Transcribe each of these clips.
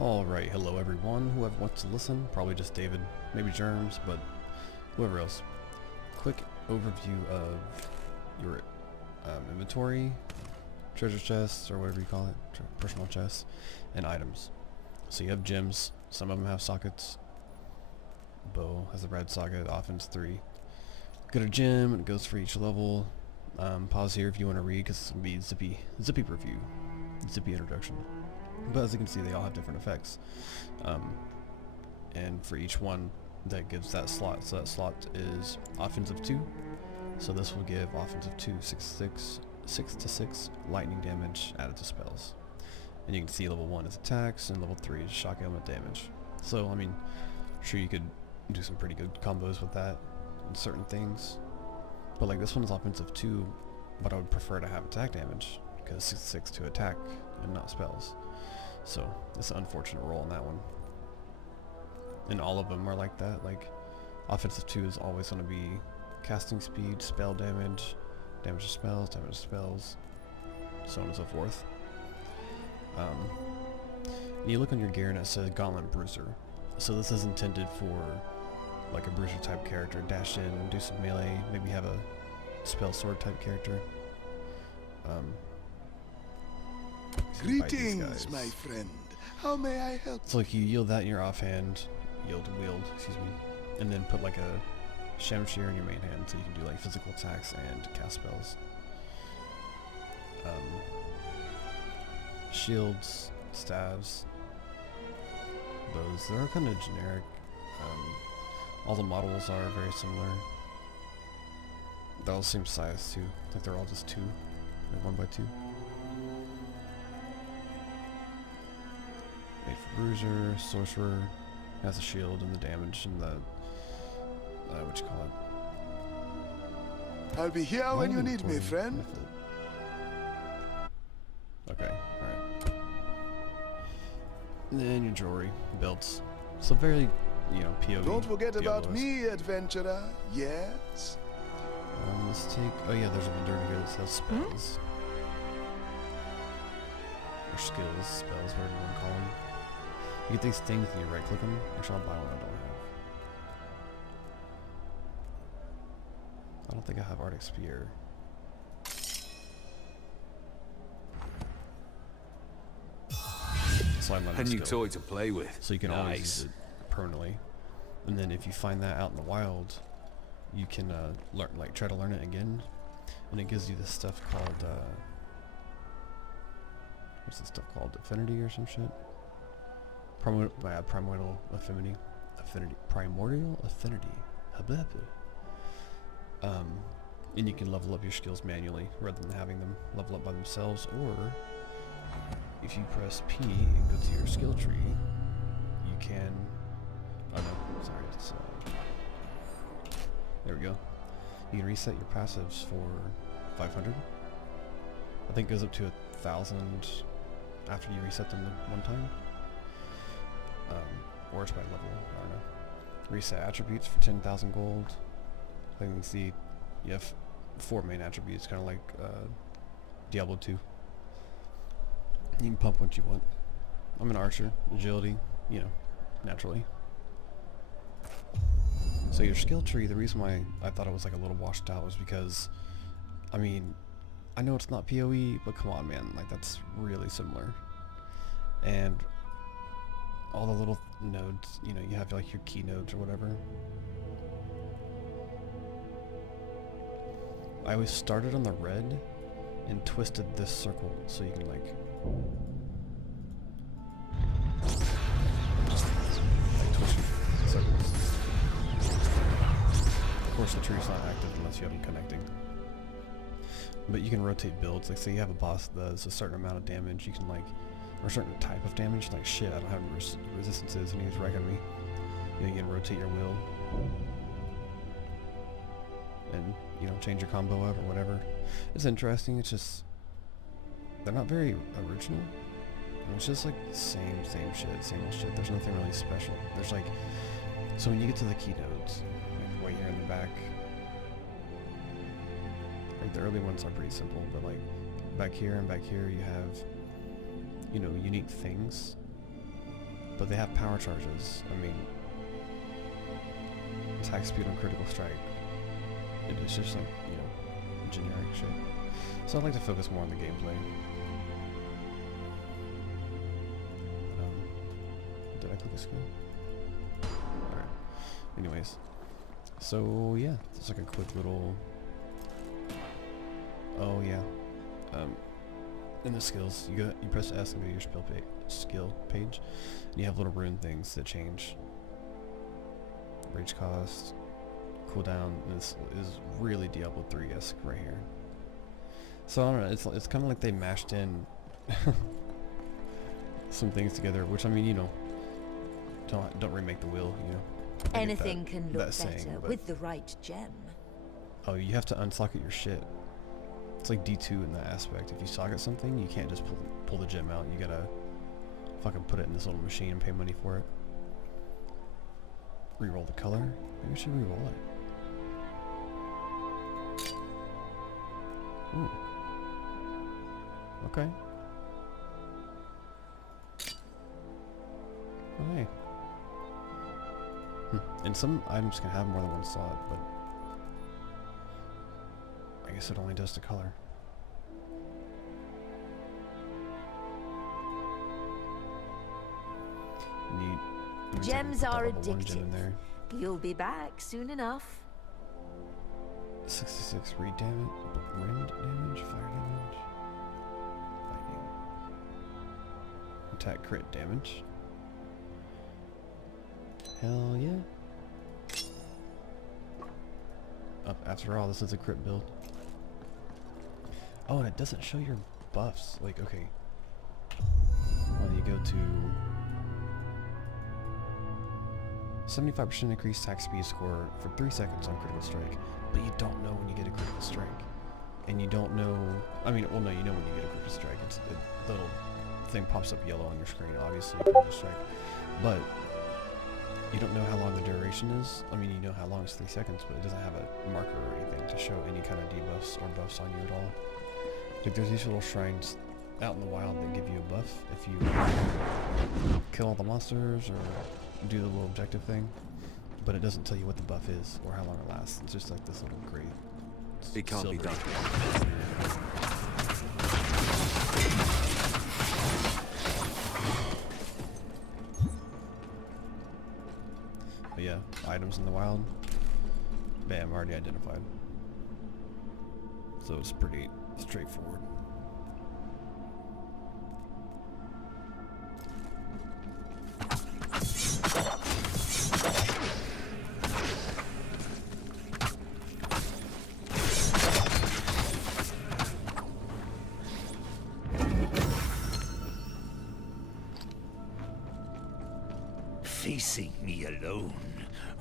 Alright, hello everyone, whoever wants to listen, probably just David, maybe Germs, but whoever else. Quick overview of your inventory, treasure chests, or whatever you call it, personal chests, and items. So you have gems, some of them have sockets. Bow has a red socket, offense 3. Get a gem, it goes for each level. Pause here if you want to read, because it's going to be zippy review, zippy introduction. But as you can see, they all have different effects. And for each one, that gives that slot. So that slot is offensive 2. So this will give offensive 2, 6 to 6 lightning damage added to spells. And you can see level 1 is attacks, and level 3 is shock element damage. So, I mean, sure you could do some pretty good combos with that in certain things. But like this one is offensive 2, but I would prefer to have attack damage, because 6 to 6 to attack and not spells. So it's an unfortunate roll in that one. And all of them are like that. Like offensive 2 is always going to be casting speed, spell damage, damage to spells, so on and so forth. And you look on your gear and it says Gauntlet Bruiser. So this is intended for like a bruiser type character. Dash in, do some melee, maybe have a spell sword type character. Greetings, my friend. How may I help? So like you yield that in your offhand, wield, excuse me, and then put like a Shamshir in your main hand, so you can do like physical attacks and cast spells. Shields, staves, bows, they're kind of generic. All the models are very similar. They're all the same size too. Like they're all just 2, like 1x2. Made for bruiser, sorcerer, has a shield and the damage and the what you call it. I'll be here when you need me, friend. Okay, alright. And then your jewelry, belts. So very, POV. Don't forget about Diablo-esque. me, adventurer. Yes? Let's take, oh yeah, there's a vendor here that says spells. Or skills, spells, whatever you want to call them. You get these things and you right click them. Actually, I'll buy one I don't have. I don't think I have Arctic Spear. So I'm A new toy to play with. So you can always use it permanently. And then if you find that out in the wild, you can try to learn it again. And it gives you this stuff called, what's this stuff called? Affinity or some shit? Primordial affinity. Primordial affinity. And you can level up your skills manually rather than having them level up by themselves, or if you press P and go to your skill tree, you can, oh no, sorry, it's, there we go. You can reset your passives for 500. I think it goes up to 1,000 after you reset them one time. Or it's by level, I don't know. Reset attributes for 10,000 gold. I think you can see you have 4 main attributes, kind of like Diablo 2. You can pump what you want. I'm an archer, agility, naturally. So your skill tree, the reason why I thought it was like a little washed out was because, I mean, I know it's not PoE, but come on, man, like that's really similar. And all the little nodes, you have like your key nodes or whatever. I always started on the red and twisted this circle so you can like twist your circles. Of course the tree's not active unless you have them connecting. But you can rotate builds, like say you have a boss that does a certain amount of damage, you can like, or a certain type of damage, like shit, I don't have any resistances and he's wrecking me. You can rotate your will. And, change your combo up or whatever. It's interesting, it's just, they're not very original. It's just like the same shit, same old shit. There's nothing really special. There's like, so when you get to the key nodes, like way here in the back, like the early ones are pretty simple, but like back here and back here you have, unique things but they have power charges. I mean, attack speed on critical strike. It's just like, you know, generic shit. So I'd like to focus more on the gameplay. Did I click a skill? Alright. Anyways. So yeah, just like a quick little... Oh yeah. In the skills, you press S and go to your skill page, and you have little rune things that change. Rage cost, cooldown. This is really Diablo 3-esque right here. So I don't know. It's kind of like they mashed in some things together, which I mean, you know, don't remake the wheel, you know. Anything can look better with the right gem. Oh, you have to unsocket your shit. It's like D2 in that aspect. If you socket something, you can't just pull the gem out. You gotta fucking put it in this little machine and pay money for it. Reroll the color. Maybe I should reroll it. Ooh. Okay. Oh, hey. And some items can have more than one slot, but I guess it only does the color. Neat. Gems are addictive. You'll be back soon enough. 66 wind damage, fire damage, lightning, attack crit damage. Hell yeah. After all, this is a crit build. Oh, and it doesn't show your buffs. Like, okay. Well, you go to 75% increased attack speed score for 3 seconds on critical strike, but you don't know when you get a critical strike. And you don't know, I mean, well no, you know when you get a critical strike. The little thing pops up yellow on your screen, obviously, critical strike. But you don't know how long the duration is. I mean, you know how long it's 3 seconds, but it doesn't have a marker or anything to show any kind of debuffs or buffs on you at all. Like, there's these little shrines out in the wild that give you a buff if you kill all the monsters or do the little objective thing, but it doesn't tell you what the buff is or how long it lasts. It's just like this little gray. It can't be done. But yeah, items in the wild, bam, already identified. So it's pretty straightforward. Facing me alone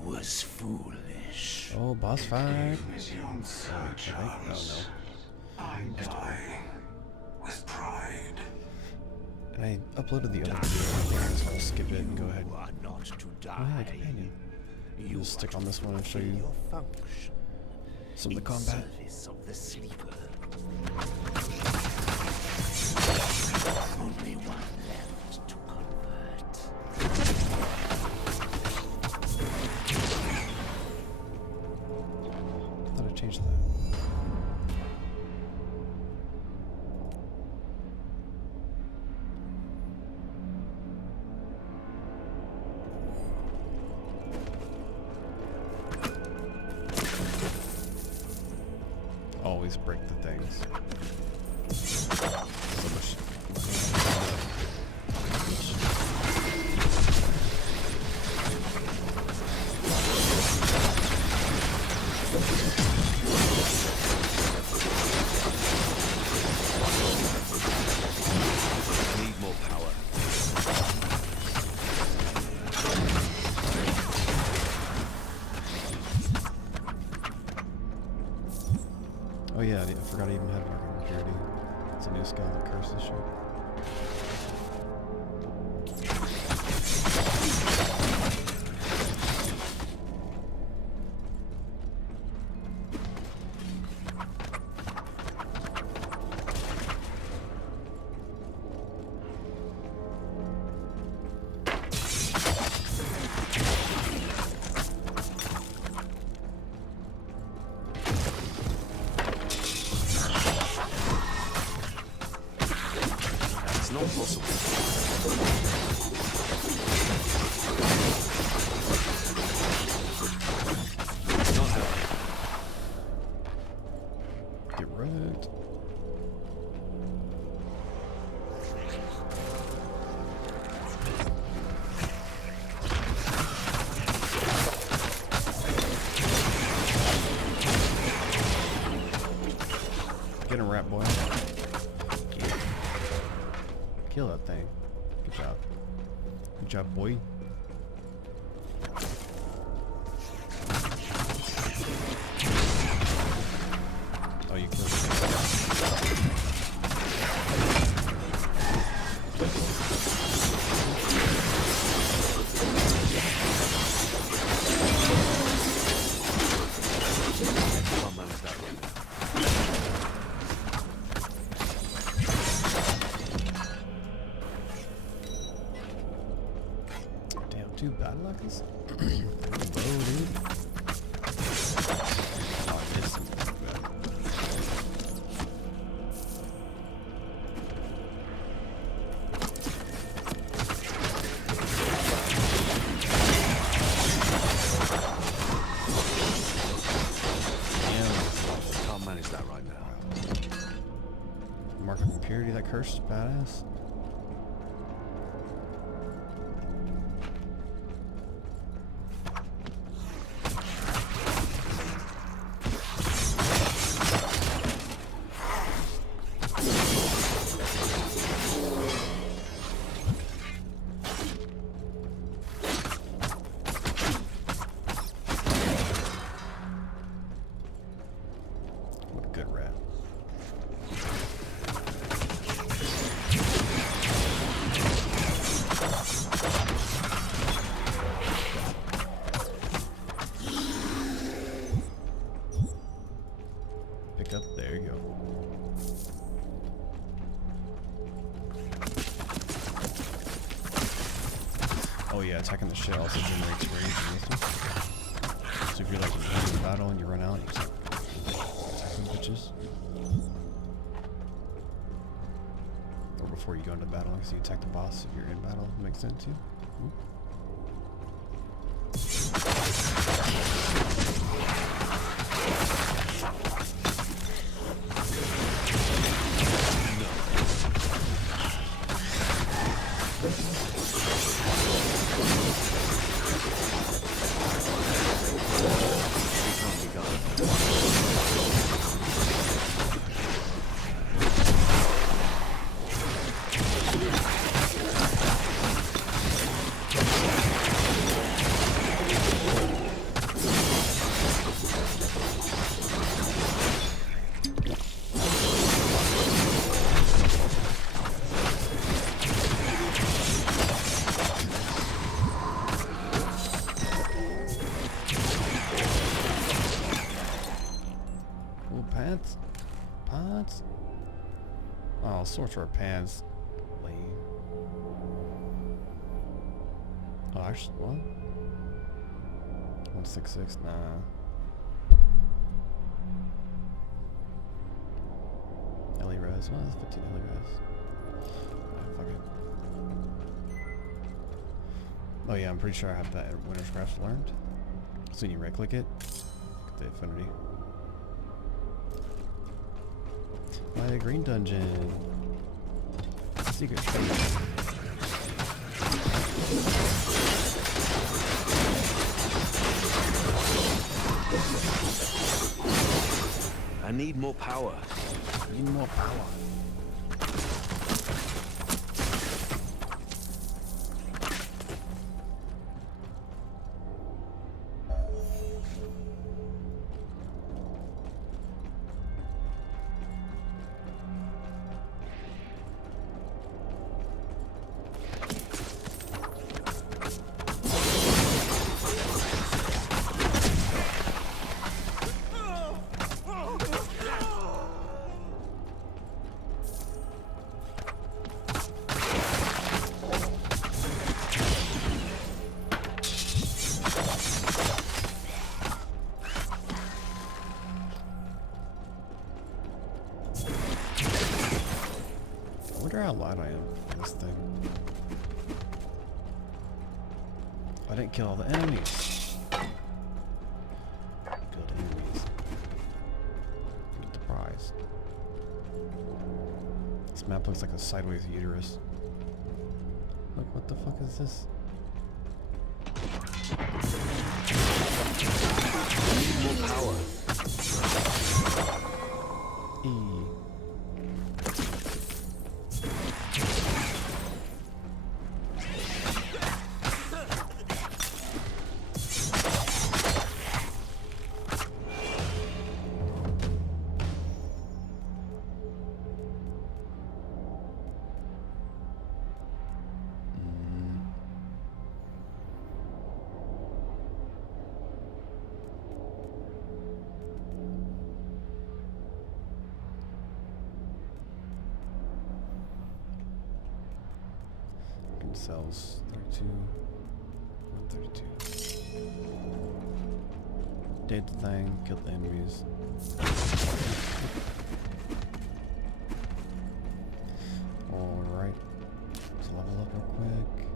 was foolish. Oh, boss fight. Oh no. I die with pride. And I uploaded the other video, so I'll skip it and go ahead. You are not to die. Oh yeah, companion. You Just stick on this one and show you your function some of the in combat. service of the sleeper. Only one left to convert. I thought I changed that. Always break the things. Need more power. Oh yeah, I forgot I even had market impurity. It's a new skill that curses shit. Good job, boy. Oh, you killed it. Can't manage that right now. Damn, 2 battle axes? Whoa, dude. Oh, I missed him. Can't manage that right now. Mark of Impurity, that curse is badass. What a good rat. Pick up, there you go. Oh yeah, attacking the shit also generates rage and wisdom. So if you're like in the battle and you run out, you just attack some bitches. Or before you go into battle, because you attack the boss if you're in battle. Makes sense too. Ooh. Can't be done. Ooh, pants? Pants? Oh, sorcerer pants. Lame. Oh, actually, what? 166? Nah. Ellie res. Well, that's 15 Ellie res. Fuck it. Oh yeah, I'm pretty sure I have that Winter's Craft learned. So when you right click it, get the affinity. Buy a green dungeon. Secret treasure. I need more power. Need more power. I wonder how loud I am for this thing. I didn't kill all the enemies. Killed enemies. Get the prize. This map looks like a sideways uterus. Look, what the fuck is this? More power. E. cells. 32. 132. Did the thing, killed the enemies. Alright. Let's level up real quick.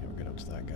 Yeah, we'll get up to that guy.